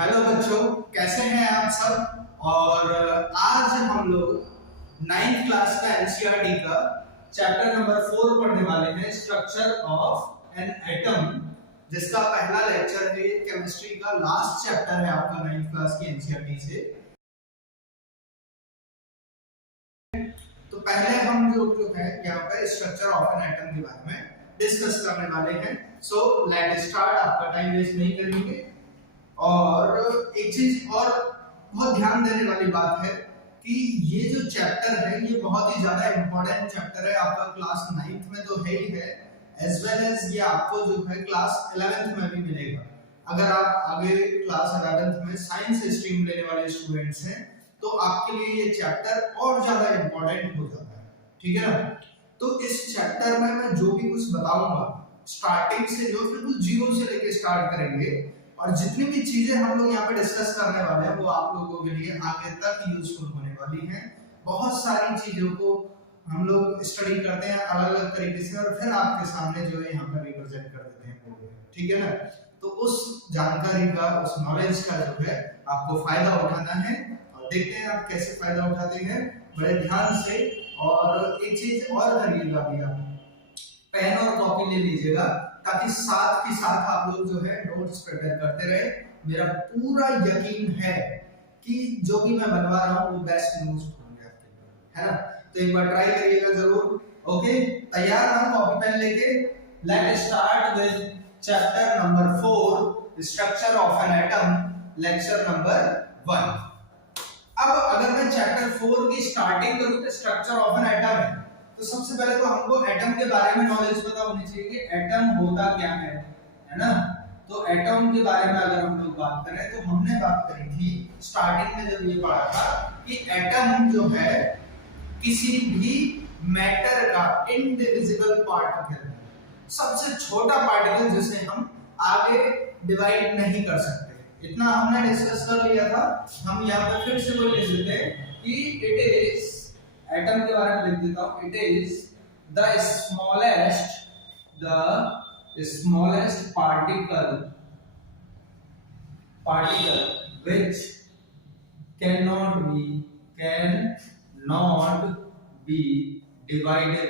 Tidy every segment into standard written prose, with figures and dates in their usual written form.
Hello बच्चों, कैसे हैं आप सब। और आज हम लोग 9th क्लास का एनसीईआरटी का चैप्टर नंबर 4 पढ़ने वाले हैं, स्ट्रक्चर ऑफ एन एटम, जिसका पहला लेक्चर है। केमिस्ट्री का लास्ट चैप्टर है आपका 9th क्लास की एनसीईआरटी से। तो पहले हम जो है यहाँ पे स्ट्रक्चर ऑफ एन एटम के बारे में डिस्कस करने वाले हैं। सो लेट स्टार्ट, आपका टाइम वेस्ट नहीं करेंगे। और एक चीज और बहुत ध्यान देने वाली बात है कि ये जो चैप्टर है ये बहुत ही ज्यादा इंपॉर्टेंट चैप्टर है आपका। क्लास 9th में तो है ही है, एज वेल एज ये आपको जो है क्लास 11th में भी मिलेगा। अगर आप आगे क्लास 11th में साइंस स्ट्रीम लेने वाले स्टूडेंट्स हैं तो आपके लिए ये चैप्टर और ज्यादा इंपॉर्टेंट हो जाता है, ठीक है ना। तो इस चैप्टर में मैं जो भी कुछ बताऊंगा स्टार्टिंग से, जो बिल्कुल जीरो से लेके स्टार्ट करेंगे, और जितनी भी चीजें हम लोग यहाँ पे डिस्कस करने वाले हैं वो आप लोगों के लिए आगे तक यूजफुल होने वाली हैं। बहुत सारी चीजों को हम लोग स्टडी करते हैं अलग अलग तरीके से और फिर आपके सामने जो है यहाँ पर रिप्रेजेंट कर देते हैं, ठीक है ना। तो उस जानकारी का, उस नॉलेज का जो है आपको फायदा उठाना है, और देखते हैं आप कैसे फायदा उठाते हैं बड़े ध्यान से। और एक चीज और करिएगा भैया, पेन और कॉपी ले लीजिएगा ताकि साथ ही साथ आप लोग जो है नोट्स प्रिपेयर करते रहे। मेरा पूरा यकीन है कि जो भी मैं बनवा रहा हूँ वो बेस्ट नोट्स होंगे आपके लिए, है ना। तो एक बार ट्राई करिएगा जरूर। ओके, तैयार ना कॉपी पेन लेके? Let start with chapter number 4, structure of an atom, lecture number 1। अब अगर मैं चैप्टर 4 की स्टार्टिंग करूं तो स्ट्रक्चर ऑफ एन एटम है, तो सबसे पहले तो हमको एटम के बारे में नॉलेज पता होनी चाहिए कि एटम होता क्या है ना। तो एटम के बारे में अगर हम लोग बात करें तो हमने बात करी थी स्टार्टिंग में जब ये पढ़ा था कि एटम जो है किसी भी मैटर का इनडिविजिबल पार्टिकल, सबसे छोटा पार्टिकल जिसे हम आगे डिवाइड नहीं कर सकते। इतना हमने डिस्कस कर लिया था। हम यहाँ पे फिर से कोई लिख देते हैं कि इट इज, एटम के बारे में लिख देता हूं, it is the smallest particle which cannot be divided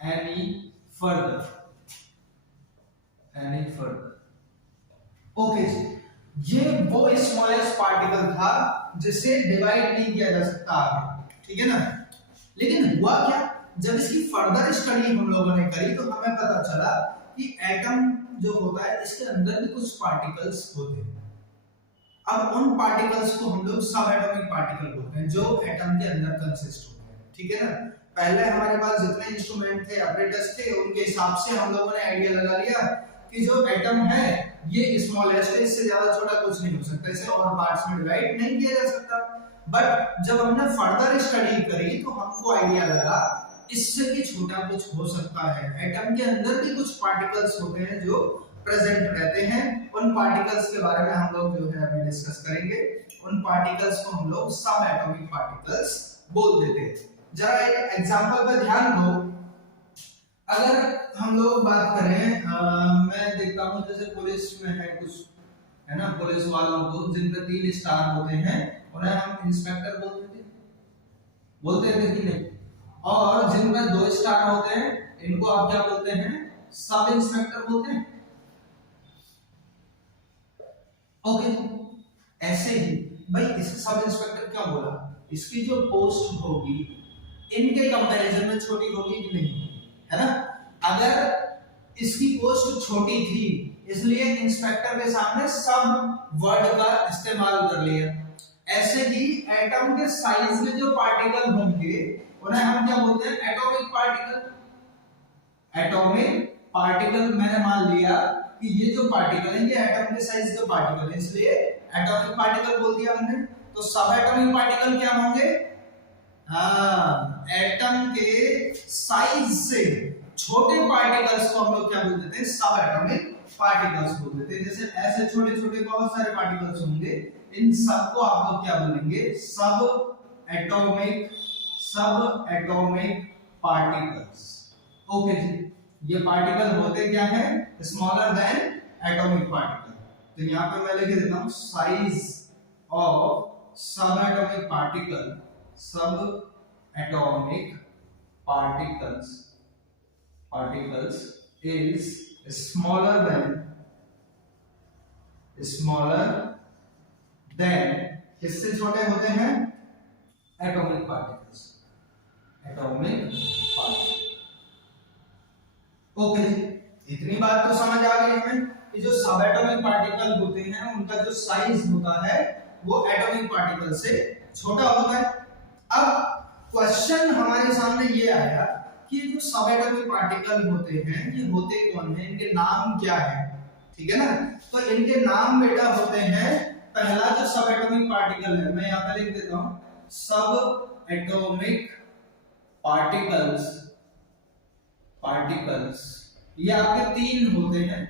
any further। Okay जी, ये वो स्मॉलेस्ट पार्टिकल था जिसे डिवाइड नहीं किया जा सकता आगे, ठीक है ना। लेकिन हुआ क्या, जब इसकी फर्दर स्टडी हम लोगों ने करी तो हमें पता चला कि एटम जो होता है इसके अंदर भी कुछ पार्टिकल्स होते हैं। अब उन पार्टिकल्स को हम लोग सब एटॉमिक पार्टिकल बोलते हैं, जो एटम के अंदर कंसिस्ट होते हैं, ठीक है ना। पहले हमारे पास जितने इंस्ट्रूमेंट थे, ऑपरेटर्स थे, उनके हिसाब से हम लोगों ने आइडिया लगा लिया कि जो एटम है ये स्मॉलेस्ट है, इससे ज्यादा छोटा कुछ नहीं हो सकता, इसे और पार्ट्स में डिवाइड नहीं किया जा सकता। बट जब हमने फर्दर स्टडी करी तो हमको आइडिया लगा इससे भी छोटा कुछ हो सकता है। एटम के अंदर भी कुछ पार्टिकल्स होते हैं जो प्रेजेंट रहते हैं। उन पार्टिकल्स के बारे में हम लोग जो है अभी डिस्कस करेंगे। उन पार्टिकल्स को हम लोग सब एटॉमिक पार्टिकल्स बोल देते हैं। जरा एक एग्जांपल पे ध्यान दो। अगर हम लोग बात करें, मैं देखता हूं जैसे पुलिस में है कुछ, है ना, पुलिस वालों को जिन पे 3 स्टार होते हैं उन्हें हम इंस्पेक्टर बोलते थे कि नहीं, और जिन पे 2 स्टार होते हैं इनको आप क्या बोलते हैं, सब इंस्पेक्टर बोलते हैं। ओके, ऐसे ही भाई इसे सब इंस्पेक्टर क्यों बोला, इसकी जो पोस्ट होगी इनके कंपैरिजन में छोटी होगी कि नहीं, है ना। अगर इसकी पोस्ट छोटी थी इसलिए इंस्पेक्टर के सामने सब वर्ड का इस्तेमाल कर लिया। ऐसे ही एटम के साइज में जो पार्टिकल होंगे उन्हें हम क्या बोलते हैं, एटॉमिक पार्टिकल। एटॉमिक पार्टिकल मैंने मान लिया कि ये जो पार्टिकल है ये एटम के साइज के पार्टिकल है, इसलिए एटॉमिक पार्टिकल बोल दिया हमने। तो सब एटॉमिक पार्टिकल क्या होंगे, हाँ, एटम के साइज से छोटे पार्टिकल्स को हम लोग क्या बोल देते हैं, सब एटॉमिक पार्टिकल्स बोल देते हैं। जैसे ऐसे छोटे छोटे बहुत सारे पार्टिकल्स होंगे, इन सबको आप लोग क्या बोलेंगे, सब एटॉमिक पार्टिकल्स। ओके जी, ये पार्टिकल होते क्या है, स्मॉलर देन एटॉमिक पार्टिकल। तो यहाँ पे मैं लिख देता हूँ साइज ऑफ सब एटॉमिक पार्टिकल, सब atomic particles is smaller than किससे छोटे होते हैं? Atomic particles. ओके, इतनी बात तो समझ आ गई हमें कि जो सब एटॉमिक पार्टिकल होते हैं उनका जो साइज होता है वो एटॉमिक पार्टिकल से छोटा होता है। अब क्वेश्चन हमारे सामने ये आया कि जो सब एटॉमिक पार्टिकल होते हैं ये होते कौन है, इनके नाम क्या है? ठीक है ना, तो इनके नाम बेटा होते हैं, पहला जो सब एटॉमिक पार्टिकल है मैं यहाँ पे लिख देता हूं, सब एटॉमिक पार्टिकल्स ये आपके तीन होते हैं,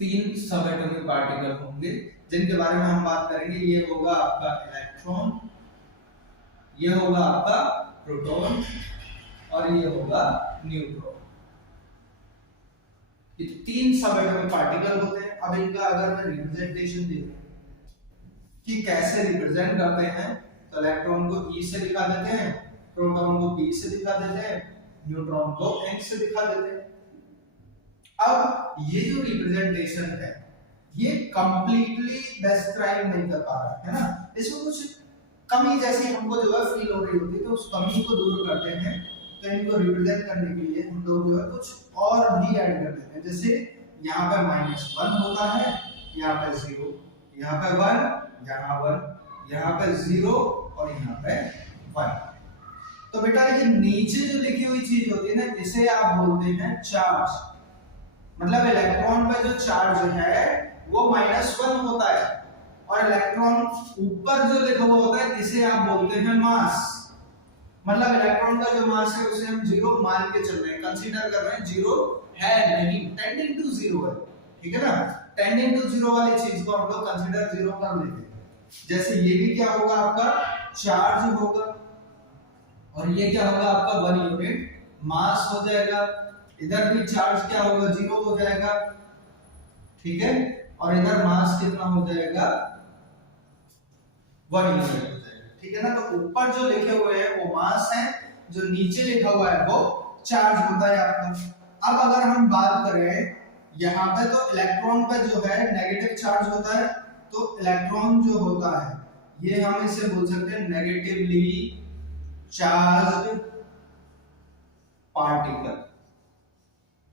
तीन सब एटॉमिक पार्टिकल होंगे जिनके बारे में हम बात करेंगे। ये होगा आपका इलेक्ट्रॉन, ये होगा आपका प्रोटॉन और ये होगा न्यूट्रॉन। ये तीन सब एटॉमिक पार्टिकल होते हैं। अब इनका अगर मैं रिप्रेजेंटेशन देखूं कि कैसे रिप्रेजेंट करते हैं, तो इलेक्ट्रॉन को E से दिखा देते हैं, प्रोटॉन को P से दिखा देते हैं, न्यूट्रॉन को N से दिखा देते हैं। अब ये जो रिप्रेजेंटेशन है ये कंप्लीटली डिस्क्राइब नहीं कर पा रहा है ना, इसमें कुछ कमी जैसी हमको जो है फील हो रही होती है, तो उस कमी को दूर करते हैं। तो इनको रिप्रेजेंट करने के लिए हम लोग जो है कुछ और भी ऐड कर देते हैं। जैसे यहाँ पे -1 होता है, यहाँ पे 0, यहाँ पे 1, यहाँ 1, यहाँ पे 0 और यहाँ पे 1। तो बेटा ये नीचे जो लिखी हुई चीज होती है ना, इसे आप बोलते हैं चार्ज। मतलब इलेक्ट्रॉन पे जो चार्ज है वो -1 होता है, और इलेक्ट्रॉन ऊपर जो लिखा हुआ होता है इसे आप बोलते हैं मास। मतलब इलेक्ट्रॉन का जो मास है उसे हम 0 मान के चल रहे हैं, कंसीडर कर रहे हैं 0 है नहीं, टेंडिंग टू 0 है। ठीक है ना, टेंडिंग टू 0 वाली चीज को हम लोग कंसीडर 0 कर लेते हैं। जैसे ये भी क्या होगा, आपका चार्ज होगा, और ये क्या होगा आपका 1 यूनिट मास हो जाएगा। इधर भी चार्ज क्या होगा, 0 हो जाएगा। ठीक है, और इधर मास कितना हो जाएगा, 1 यूनिट हो जाएगा। ठीक है ना, तो ऊपर जो लिखे हुए हैं वो मास है, जो नीचे लिखा हुआ है वो चार्ज होता है आपका। अब अगर हम बात करें यहाँ पे, तो इलेक्ट्रॉन पे जो है नेगेटिव चार्ज होता है, तो इलेक्ट्रॉन जो होता है ये हम इसे बोल सकते हैं नेगेटिवली चार्ज्ड पार्टिकल।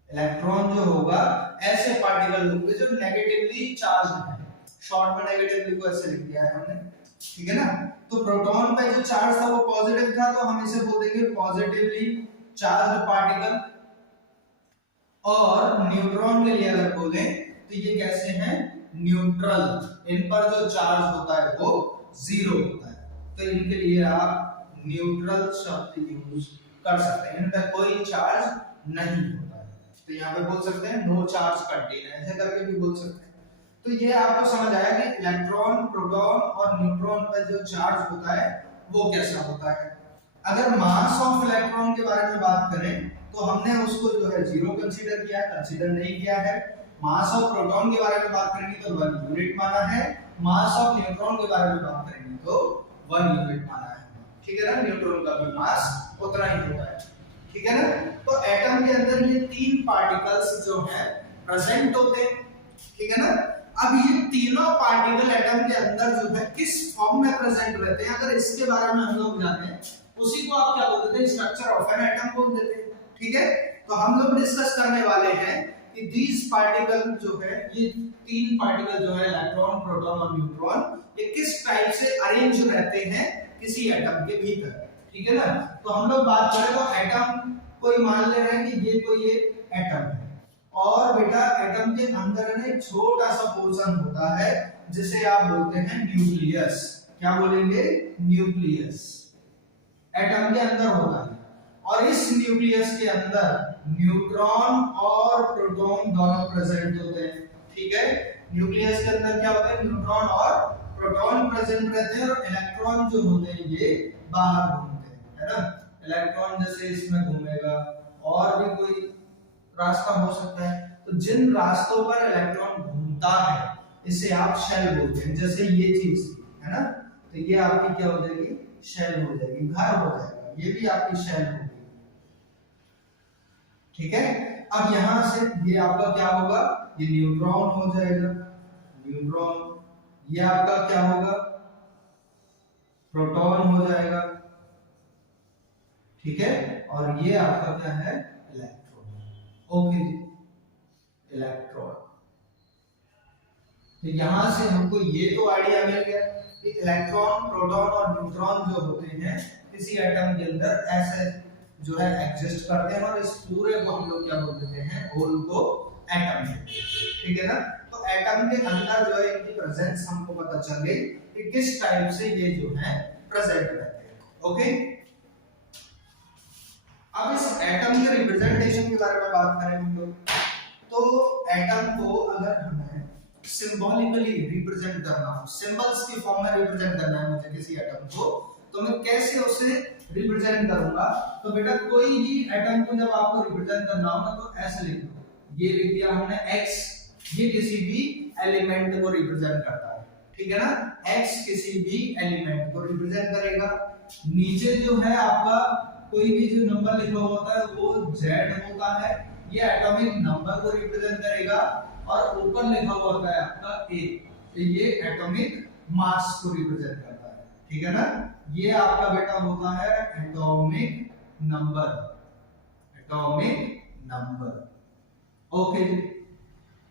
इलेक्ट्रॉन जो होगा ऐसे पार्टिकल होंगे जो नेगेटिवली चार्ज्ड है, शॉर्ट में नेगेटिवली को ऐसे लिख दिया है हमने। ठीक है ना, तो प्रोटॉन पे जो चार्ज था वो पॉजिटिव था, तो हम इसे बोल देंगे पॉजिटिवली चार्ज्ड पार्टिकल। और न्यूट्रॉन के लिए अगर बोले तो ये कैसे हैं, न्यूट्रल। इन पर जो चार्ज होता है वो 0 होता है, तो इनके लिए आप न्यूट्रल शब्द यूज कर सकते हैं। इन पर कोई चार्ज नहीं होता है, तो यहाँ पे बोल सकते हैं नो चार्ज कंटेनर, ऐसे करके भी बोल सकते हैं। तो ये आपको समझ आया कि इलेक्ट्रॉन, प्रोटॉन और न्यूट्रॉन पर जो चार्ज होता है वो कैसा होता है। अगर मास ऑफ इलेक्ट्रॉन के बारे में बात करें तो हमने उसको जो है 0 कंसीडर नहीं किया है। मास ऑफ प्रोटॉन के बारे में बात करेंगे तो 1 यूनिट माना है, मास ऑफ न्यूट्रॉन के बारे में बात करेंगे तो 1 यूनिट माना है। ठीक है ना, न्यूट्रॉन का भी मास उतना ही होता है। ठीक है ना, तो एटम के अंदर ये 3 पार्टिकल्स जो है प्रेजेंट होते हैं। ठीक है ना, अब ये तीनों पार्टिकल एटम के अंदर जो है किस फॉर्म में प्रेजेंट रहते हैं, अगर इसके बारे में हम लोग जाने, उसी को आप क्या बोलते हैं, स्ट्रक्चर ऑफ एन एटम बोल देते हैं। ठीक है, तो हम लोग डिस्कस करने वाले हैं कि दीज पार्टिकल जो है, ये 3 पार्टिकल जो है इलेक्ट्रॉन, प्रोटॉन और न्यूट्रॉन, ये किस टाइप से अरेंज रहते हैं किसी एटम के भीतर। ठीक है ना, तो हम लोग बात करें तो एटम कोई मान ले रहे हैं कि ये कोई एटम है, और बेटा एटम के अंदर ना एक छोटा सा पोर्शन होता है जिसे आप बोलते हैं न्यूक्लियस। क्या बोलेंगे, न्यूक्लियस एटम के अंदर होता है, और इस न्यूक्लियस के अंदर न्यूट्रॉन और प्रोटॉन दोनों प्रेजेंट होते हैं। ठीक है, न्यूक्लियस के अंदर क्या होता है, न्यूट्रॉन और प्रोटॉन प्रेजेंट रहते हैं, और इलेक्ट्रॉन जो होते हैं ये बाहर घूमते हैं, है ना। इलेक्ट्रॉन जैसे इसमें घूमेगा, और भी कोई रास्ता हो सकता है, तो तो जिन रास्तों पर इलेक्ट्रॉन घूमता है इसे आप शेल बोलते हैं। जैसे ये चीज है ना, तो ये आपकी क्या हो जाएगी, शेल हो जाएगी, घर हो जाएगा, ये भी आपकी शेल होगी। ठीक है, अब यहां से ये आपका क्या होगा, ये न्यूट्रॉन हो जाएगा, न्यूट्रॉन। ये आपका क्या होगा, प्रोटॉन हो जाएगा। ठीक है, और ये आपका क्या है, इलेक्ट्रॉन। ओके जी, इलेक्ट्रॉन। तो यहां से हमको ये तो आइडिया मिल गया कि इलेक्ट्रॉन, प्रोटॉन और न्यूट्रॉन जो होते हैं किसी एटम के अंदर ऐसे जो है एग्जिस्ट करते हैं, और इस पूरे को हम लोग क्या बोल देते हैं, होल को एटम। ठीक है ना, तो एटम के अंदर जो है इनकी प्रेजेंस हमको पता चल गई कि किस टाइप से ये जो है प्रेजेंट रहते हैं। ओके, अब इस एटम के रिप्रेजेंटेशन के बारे में बात करें हम लोग, तो एटम को अगर हमें सिंबॉलिकली रिप्रेजेंट करना हो, सिंबल्स की फॉर्म में रिप्रेजेंट करना है मुझे किसी एटम को, तो मैं कैसे उसे रिप्रेजेंट करूंगा। तो बेटा कोई भी एटम को जब आपको रिप्रेजेंट करना हो ना, तो ऐसे लिख दो, ये लिख दिया हमने x, ये किसी भी एलिमेंट को रिप्रेजेंट करता है। ठीक है ना, x किसी भी एलिमेंट को रिप्रेजेंट करेगा। नीचे जो है आपका कोई भी जो नंबर लिखा हुआ होता है वो z होता है, ये एटॉमिक नंबर को रिप्रेजेंट करेगा। और ऊपर लिखा हुआ होता है आपका a, तो ये एटॉमिक मास को रिप्रेजेंट करता है। ठीक है ना, ये आपका बेटा होता है atomic number, atomic number. Okay,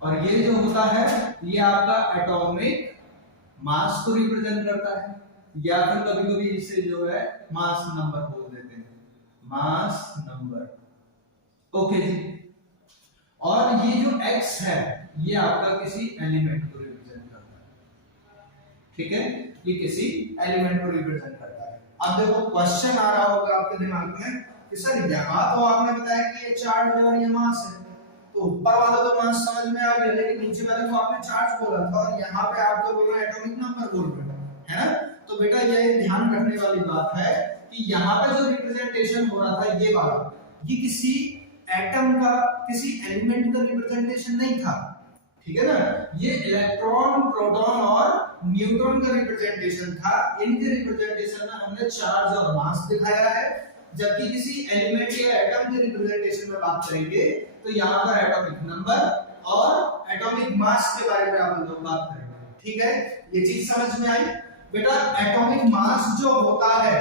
और ये जो होता है ये आपका एटॉमिक मास को रिप्रेजेंट करता है, या फिर कभी कभी इसे जो है मास नंबर बोल देते हैं, मास नंबर। ओके जी, और ये जो x है ये आपका किसी एलिमेंट को रिप्रेजेंट करता है। ठीक है, ये किसी एलिमेंट को रिप्रेजेंट करता है। अब देखो क्वेश्चन आ रहा होगा आपके दिमाग में कि सर यहाँ तो आपने बताया कि ये चार्ज है और ये मास है, तो ऊपर वाला तो मास समझ में आ गया, लेकिन नीचे वाले को आपने चार्ज बोला था, और यहाँ पे आप तो बोल रहे हैं एटॉमिक नंबर बोल रहे हैं, है ना। तो बेटा ये ध्यान रखने वाली बात है कि यहाँ पे जो रिप्रेजेंटेशन हो रहा था ये वाला, ये किसी एटम का, किसी एलिमेंट का रिप्रेजेंटेशन नहीं था। ठीक है ना, ये इलेक्ट्रॉन, प्रोटॉन और न्यूट्रॉन का रिप्रेजेंटेशन था। इनके रिप्रेजेंटेशन में हमने चार्ज और मास दिखाया है, जबकि किसी एलिमेंट या एटम के रिप्रेजेंटेशन में बात करेंगे तो यहाँ पर एटॉमिक नंबर और एटॉमिक मास के बारे में हम लोग बात करेंगे। ठीक है, ये चीज समझ में आई बेटा। एटॉमिक मास जो होता है,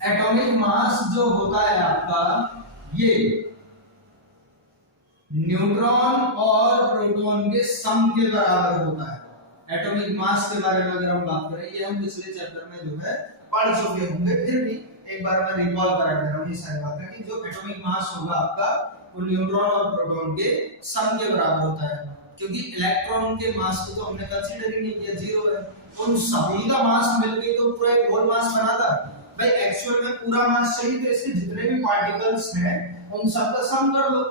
एटॉमिक मास जो होता है आपका, ये न्यूट्रॉन और प्रोटॉन के सम के बराबर होता है। एटॉमिक मास के बारे में अगर हम बात करें, ये हम पिछले चैप्टर में जो है पढ़ चुके होंगे, फिर भी एक बार मैं रिकॉल करा दे रहा हूं ये सारी बातें कि जो एटॉमिक मास होगा आपका वो न्यूट्रॉन और प्रोटॉन के सम के बराबर होता है, क्योंकि इलेक्ट्रॉन के मास को तो हमने कंसीडर ही नहीं किया, जीरो है। उन सभी का मास मिलके तो पूरा एक होल मास बनाता भाई। एक्चुअल में पूरा मास चाहिए तो इसके जितने भी पार्टिकल्स हैं उन सबका सम कर लो,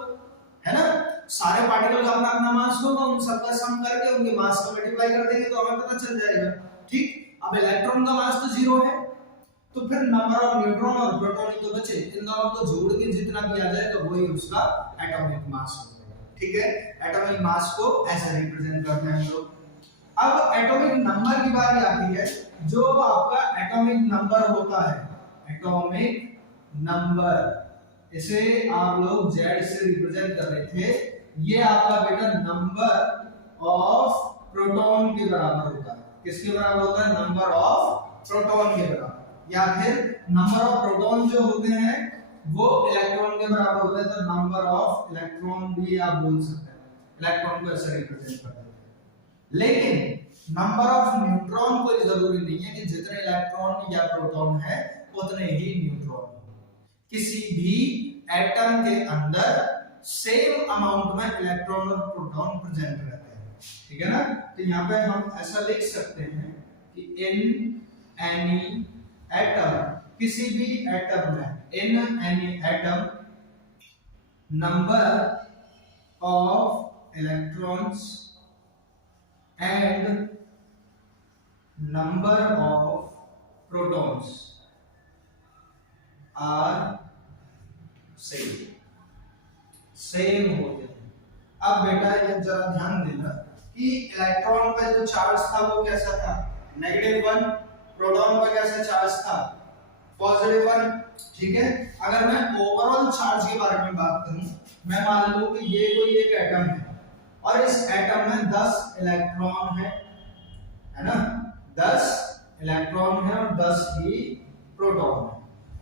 है ना। सारे पार्टिकल का अपना अपना मास होगा, उन सबका सम करके उनके मास को मल्टीप्लाई कर देंगे तो हमें पता चल जाएगा। ठीक, अब इलेक्ट्रॉन का मास तो जीरो है, तो फिर नंबर ऑफ न्यूट्रॉन और प्रोटॉन ही तो बचे, इन दोनों को जोड़ के जितना भी आ जाएगा वही उसका एटॉमिक मास हो जाएगा। ठीक है, एटॉमिक मास को ऐसे रिप्रेजेंट करते हैं हम लोग। अब एटॉमिक नंबर की बारी आती है, जो आपका एटॉमिक नंबर होता है, एटॉमिक नंबर, इसे आप लोग Z से रिप्रेजेंट कर रहे थे, ये आपका बेटा नंबर ऑफ प्रोटॉन के बराबर होता है। किसके बराबर होता है, नंबर ऑफ प्रोटॉन के बराबर, या फिर नंबर ऑफ प्रोटॉन जो होते हैं वो इलेक्ट्रॉन के बराबर होता है, तो नंबर ऑफ इलेक्ट्रॉन भी आप बोल सकते हैं, इलेक्ट्रॉन को ऐसे रिप्रेजेंट करते हैं। लेकिन नंबर ऑफ न्यूट्रॉन कोई जरूरी नहीं है कि जितने इलेक्ट्रॉन या प्रोटॉन है उतने ही न्यूट्रॉन। किसी भी एटम के अंदर सेम अमाउंट में इलेक्ट्रॉन और प्रोटॉन प्रेजेंट रहते हैं। ठीक है ना, तो यहाँ पे हम ऐसा लिख सकते हैं कि इन एनी एटम, किसी भी एटम में, in any atom number of electrons and number of protons are same, same होते हैं। अब बेटा ये जरा ध्यान देना कि इलेक्ट्रॉन पे जो चार्ज था वो कैसा था, -1, प्रोटॉन पे कैसा चार्ज था, +1, ठीक है। अगर मैं ओवरऑल चार्ज के बारे में बात करूं, मैं मान लूं कि ये कोई एक एटम है और इस एटम में 10 इलेक्ट्रॉन है ना, 10 इलेक्ट्रॉन है और 10 ही प्रोटॉन है,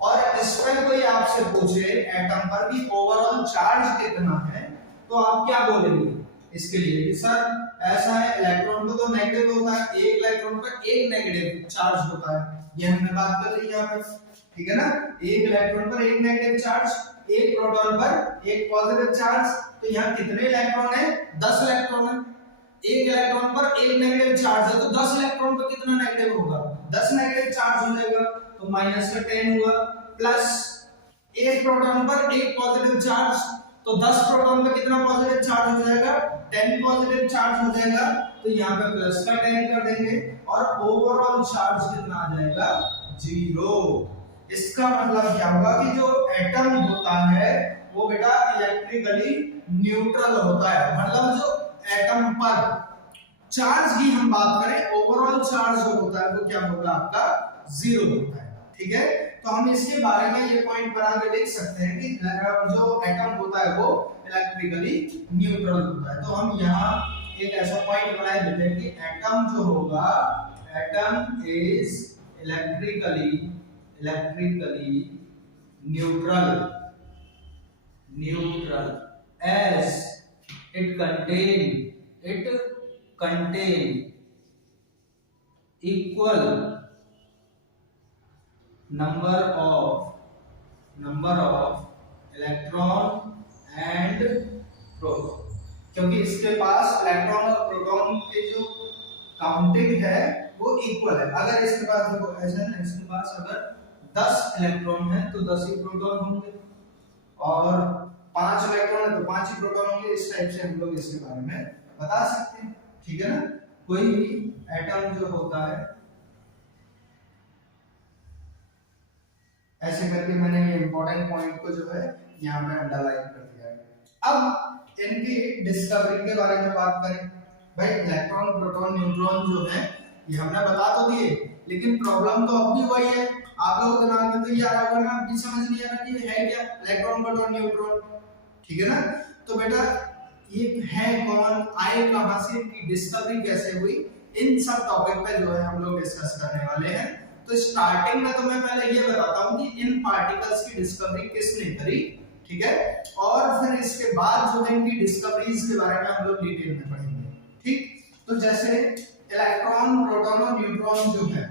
और इस पर कोई आपसे पूछे एटम पर कि ओवरऑल चार्ज कितना है, तो आप क्या बोलेंगे इसके लिए कि सर ऐसा है, इलेक्ट्रॉन को तो नेगेटिव होता है, एक इलेक्ट्रॉन पर एक नेगेटिव चार्ज होता है, ये हमने बात कर ली यहाँ पे, ठीक है ना। एक इलेक्ट्रॉन पर एक नेगेटिव चार्ज, एक प्रोटॉन पर एक पॉजिटिव चार्ज, तो यहाँ कितने इलेक्ट्रॉन है, 10 इलेक्ट्रॉन है। एक इलेक्ट्रॉन पर एक नेगेटिव चार्ज है तो 10 इलेक्ट्रॉन पर कितना नेगेटिव होगा, 10 नेगेटिव चार्ज हो जाएगा, तो -10 हुआ, प्लस एक प्रोटॉन पर एक पॉजिटिव चार्ज, तो 10 प्रोटॉन पे कितना पॉजिटिव चार्ज हो जाएगा, 10 पॉजिटिव चार्ज हो जाएगा, तो यहाँ पे प्लस का 10 कर देंगे और ओवरऑल चार्ज कितना आ जाएगा, 0। इसका मतलब क्या होगा कि जो एटम होता है वो बेटा इलेक्ट्रिकली न्यूट्रल होता है, मतलब जो एटम पर चार्ज की हम बात करें, ओवरऑल चार्ज जो होता है वो क्या होगा, आपका 0 होता है, ठीक है। तो हम इसके बारे में ये पॉइंट बना के लिख सकते हैं कि जो एटम होता है वो इलेक्ट्रिकली न्यूट्रल होता है। तो हम यहाँ एक ऐसा पॉइंट बना देते हैं कि एटम जो होगा, atom is electrically neutral as it contain equal number of electron and proton, क्योंकि इसके पास इलेक्ट्रॉन और प्रोटॉन के जो काउंटिंग है वो इक्वल है। अगर इसके पास देखो ऐसा है, इसके पास अगर 10 इलेक्ट्रॉन है तो 10 ही प्रोटॉन होंगे, और 5 इलेक्ट्रॉन है तो 5 ही प्रोटॉन होंगे। इस टाइप से हम लोग इसके बारे में बता सकते हैं, ठीक है ना। कोई भी एटम जो होता है, ऐसे करके मैंने ये इंपॉर्टेंट पॉइंट को जो है यहाँ पे अंडरलाइन कर दिया है। अब इनकी डिस्कवरी के बारे में बात करें, भाई इलेक्ट्रॉन, प्रोटॉन, न्यूट्रॉन जो है ये हमने बता तो दिए, लेकिन प्रॉब्लम तो अब भी वही है। आप लोगों के दिमाग में तो ये आ रहा होगा ना, अभी समझ नहीं आ रहा कि ये है क्या, इलेक्ट्रॉन, प्रोटॉन, न्यूट्रॉन, ठीक है ना। तो बेटा ये है कौन, आए कहां से, इनकी डिस्कवरी कैसे हुई, इन सब टॉपिक पे जो है हम लोग डिस्कस करने वाले हैं। तो स्टार्टिंग में तो मैं पहले ये बताता हूं कि इन पार्टिकल्स की डिस्कवरी किसने करी, ठीक है, और फिर इसके बाद जो है इनकी डिस्कवरीज के बारे में हम लोग डिटेल में पढ़ेंगे, ठीक। तो जैसे इलेक्ट्रॉन, प्रोटॉन और न्यूट्रॉन जो है,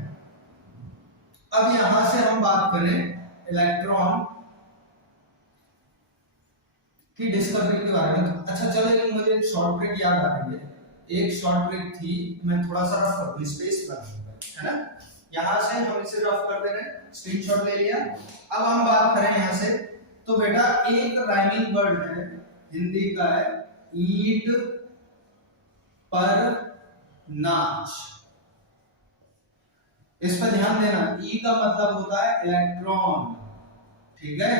अब यहां से हम बात करें इलेक्ट्रॉन की डिस्कवरी के बारे में। अच्छा चलो, मुझे एक शॉर्ट ट्रिक याद आ रही है, एक शॉर्ट ट्रिक थी, मैं थोड़ा सा रफ कर दूं, स्पेस बना है ना, यहां से हम इसे रफ कर दे रहे हैं, स्क्रीनशॉट ले लिया। अब हम बात करें यहां से, तो बेटा एक राइमिंग वर्ड है, हिंदी का है, ईंट पर नाच। इस पर ध्यान देना, ई का मतलब होता है इलेक्ट्रॉन, ठीक है,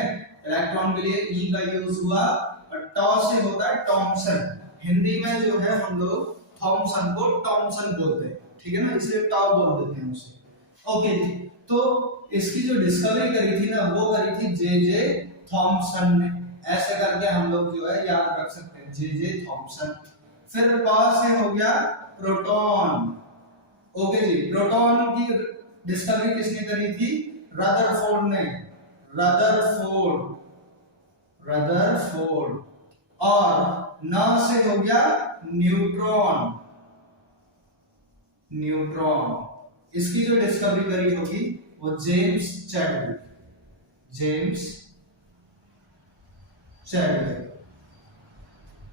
इलेक्ट्रॉन के लिए ई का यूज हुआ, और टॉ से होता है थॉमसन। हिंदी में जो है हम लोग थॉमसन को टॉमसन बोलते हैं, ठीक है ना, इसलिए टॉ बोल देते हैं उसे। ओके जी, तो इसकी जो डिस्कवरी करी थी ना, वो करी थी जे थॉमसन ने, ऐसे करके हम लोग जो है याद रख सकते हैं, जे थॉमसन। फिर पास से हो गया प्रोटॉन। ओके जी, प्रोटॉन की डिस्कवरी किसने करी थी, रदरफोर्ड ने, रदरफोर्ड। और ना से हो गया न्यूट्रॉन, इसकी जो डिस्कवरी करी होगी वो जेम्स चैडविक,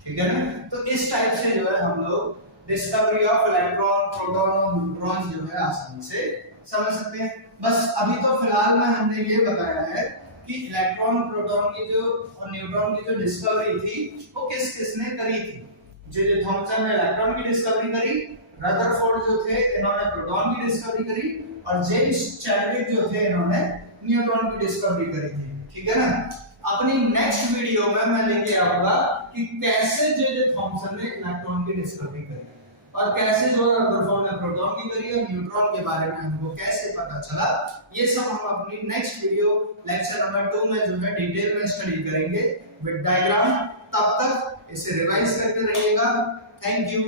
ठीक है ना। तो इस टाइप से जो है हम लोग डिस्कवरी ऑफ इलेक्ट्रॉन, प्रोटॉन और न्यूट्रॉन जो है आसानी से समझ सकते हैं। बस अभी तो फिलहाल में हमने ये बताया है कि इलेक्ट्रॉन, प्रोटॉन की जो और न्यूट्रॉन की जो डिस्कवरी थी वो किसने करी थी। जे थॉमसन ने इलेक्ट्रॉन की डिस्कवरी करी, रदरफोर्ड जो थे इन्होंने प्रोटॉन की डिस्कवरी करी, और जेम्स चैडविक जो थे इन्होंने न्यूट्रॉन की डिस्कवरी करी थी, ठीक है ना। अपनी नेक्स्ट वीडियो में मैं लेके आऊंगा कि कैसे जे थॉमसन ने इलेक्ट्रॉन की डिस्कवरी करी और कैसे जो रदरफोर्ड ने प्रोटॉन की करी और न्यूट्रॉन के बारे में हमको कैसे पता चला, ये सब हम अपनी नेक्स्ट वीडियो लेक्चर नंबर 2 में जो है डिटेल में स्टडी करेंगे विद डायग्राम। तब तक इसे रिवाइज करते रहिएगा। Thank you.